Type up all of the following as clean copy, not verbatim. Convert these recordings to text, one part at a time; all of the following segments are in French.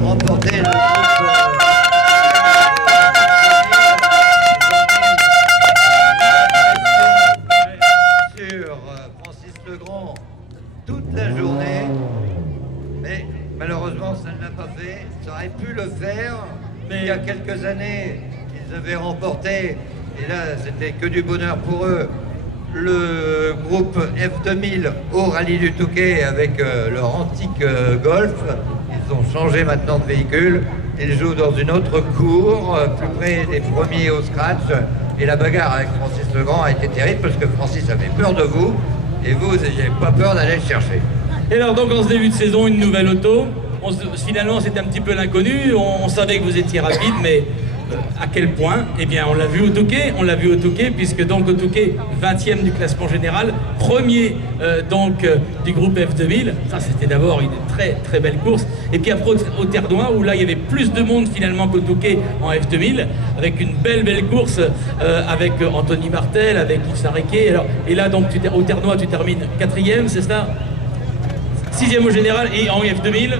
remporté le groupe sur Francis Legrand toute la journée, mais malheureusement ça ne l'a pas fait. Ça aurait pu le faire, mais il y a quelques années, ils avaient remporté, et là c'était que du bonheur pour eux, le groupe F2000 au Rallye du Touquet avec leur antique Golf. Ils ont changé maintenant de véhicule. Ils jouent dans une autre cour, plus près des premiers au scratch. Et la bagarre avec Francis Legrand a été terrible parce que Francis avait peur de vous et vous n'aviez pas peur d'aller le chercher. Et alors donc en ce début de saison, une nouvelle auto. Finalement c'était un petit peu l'inconnu. On savait que vous étiez rapide, mais à quel point? Eh bien on l'a vu au Touquet, puisque donc au Touquet, 20e du classement général, premier du groupe F2000. Ça c'était d'abord une très très belle course. Et puis après au Ternois, où là il y avait plus de monde finalement qu'au Touquet en F2000, avec une belle course avec Anthony Martel, avec Yves Sarriquet. Et là donc au Ternois tu termines 4e, c'est ça? 6e au général et en F2000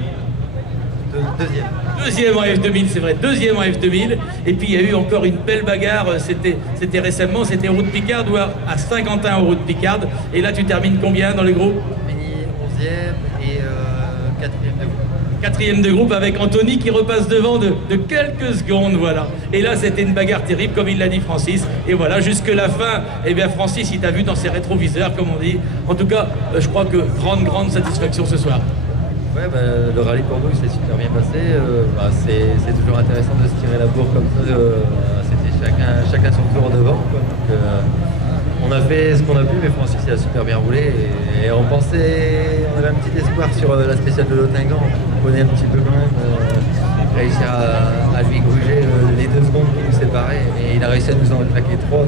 Deuxième en F2000, c'est vrai, deuxième en F2000. Et puis il y a eu encore une belle bagarre, c'était récemment, c'était au Route Picarde ou à Saint-Quentin au Route Picarde. Et là tu termines combien dans les groupes? Fini 11e et 4e de groupe. 4e de groupe avec Anthony qui repasse devant de quelques secondes, voilà. Et là c'était une bagarre terrible comme il l'a dit Francis. Et voilà, jusque la fin, eh bien Francis il t'a vu dans ses rétroviseurs comme on dit. En tout cas, je crois que grande satisfaction ce soir. Ouais, le rallye pour nous s'est super bien passé. C'est toujours intéressant de se tirer la bourre comme ça. C'était chacun son tour devant, quoi. Donc, on a fait ce qu'on a pu, mais Francis a super bien roulé. Et on avait un petit espoir sur la spéciale de Lottingham. On connaît un petit peu quand même. Réussir à lui gruger les 2 secondes qui nous séparaient. Et il a réussi à nous en claquer 3.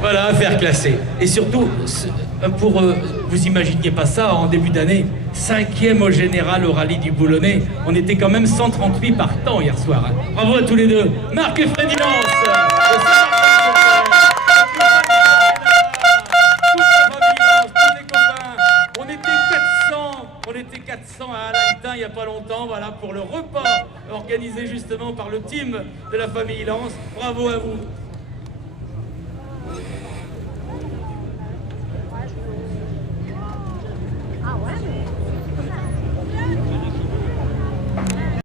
Voilà, affaire classée. Et surtout, vous imaginiez pas ça en début d'année, 5e au général au rallye du Boulonnais. On était quand même 138 partants hier soir. Hein. Bravo à tous les deux. Marc et Freddy Lance. On était 400 à Alactin il n'y a pas longtemps, voilà, pour le repas organisé justement par le team de la famille Lance. Bravo à vous.